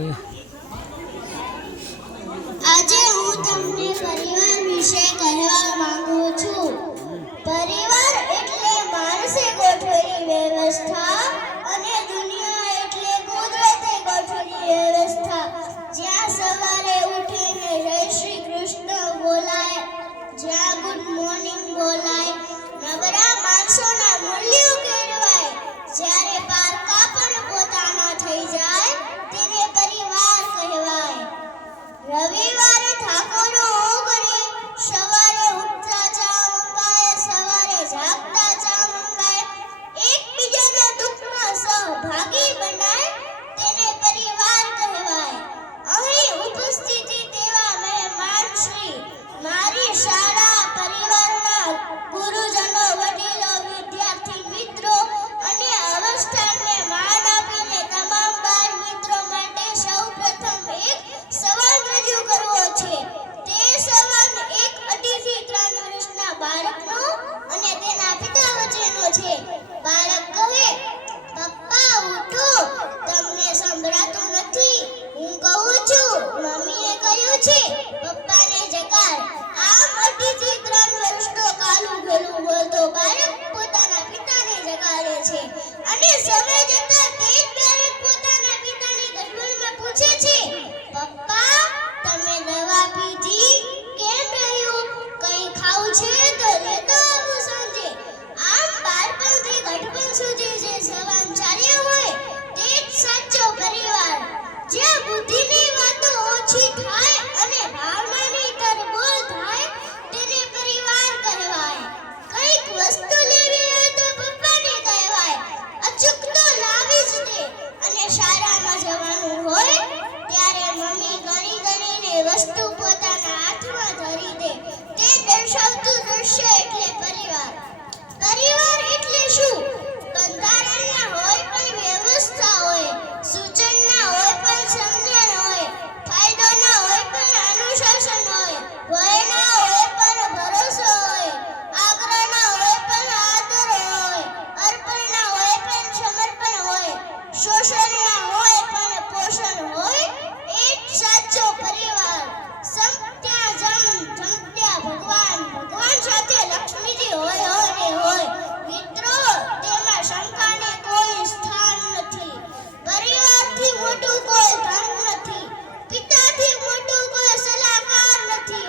છે. આજે હું તમને પરિવાર વિશે કહેવા માંગુ છું. પરિવાર એટલે માણસે ગોઠવેલી વ્યવસ્થા અને દુનિયા એટલે કુદરતે ગોઠવેલી વ્યવસ્થા. જ્યાં સવારે ઉઠીને જય શ્રી કૃષ્ણ બોલાય, જ્યાં ગુડ મોર્નિંગ બોલાય, નબળા માણસોના મૂલ્યો કેળવાય, જ્યારે પારકા પણ પોતાના થઈ જાય તેને પરિવાર કહેવાય. રવિવારે ઠાકોરો ઓગળે, સવારે ઉઠતા ચા મંગાય, સવારે જાગતા ચા મંગાય, એકબીજાના દુઃખમાં સહભાગી બનાય તેને પરિવાર કહેવાય. અહીં ઉપસ્થિતિ તેવા મહેમાનશ્રી, મારી શાળા પરિવારના ગુરુજનો, વડીલો, વિદ્યાર્થી મિત્રો અને અવસ્થાને માન આપીને તમામ બાળ મિત્રો માટે સૌપ્રથમ એક સવાલ રજૂ કરવો છે. તે સવાલ એક 2.5 થી 3 વર્ષના બાળકનો અને તેના પિતા વચ્ચેનો છે. બાળક કહે, પપ્પા ઉઠો, તમને સંભળાતું નથી? હું કહું છું, મમ્મીએ કહ્યું છે, પપ્પાને જગાડ. આમ 2.5 થી 3 વર્ષનો કાલું ગલું બોલતો બાળક પોતાના પિતાને જગાડે છે અને સમય જતા તે જ બાળક પોતાના પિતાની ગડબડમાં પૂછે છે, પપ્પા તમે દવા પીધી? કેમ રહ્યું? કંઈ ખાવું છે તો લેતો આવું સાંજે. આમ બાળપણથી ઘડપણ સુધી જે સંવાદ ચાલ્યો હોય તે જ સાચો પરિવાર. જ્યાં બુદ્ધિની વાતો ઓછી થાય અને ભાવનાની તરબોળ થાય તેને પરિવાર કહેવાય. કંઈક વસ્તુ લેવી હોય તો પપ્પાને કહેવાય, અચૂક તો લાવી જ દે. અને શાળામાં જવાનું હોય ત્યારે મમ્મી ગણીને વસ્તુ પોતાના હાથમાં ધરી દે. તે દર્શાવતું દ્રશ્ય એટલે પરિવાર. પરિવાર એટલે શું? બંધારણના હોય પણ વ્યવસ્થા હોય, સૂચનના હોય પણ સમજણ હોય, ફાયદોના હોય પણ અનુશાસન હોય, ભયના હોય પણ ભરોસો હોય, આગ્રહના હોય પણ આદર હોય, અર્પણના હોય પણ સમર્પણ હોય, શોષણના હોય પણ પોષણ હોય, એ જ સાચો પરિવાર. સમ ત્યાં જમ ત્યાં ભગવાન, ભગવાન સાથે લક્ષ્મીજી હોય ને હોય. મિત્રો, તેમાં શંકાને કોઈ સ્થાન નથી. પરિવારથી મોટું કોઈ ધન નથી, પિતાથી મોટું કોઈ સલાહકાર નથી,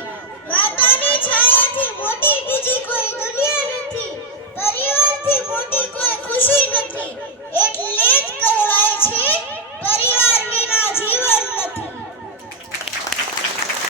માતાની છાયાથી મોટી બીજી કોઈ દુનિયા નથી, પરિવારથી મોટી કોઈ ખુશી નથી.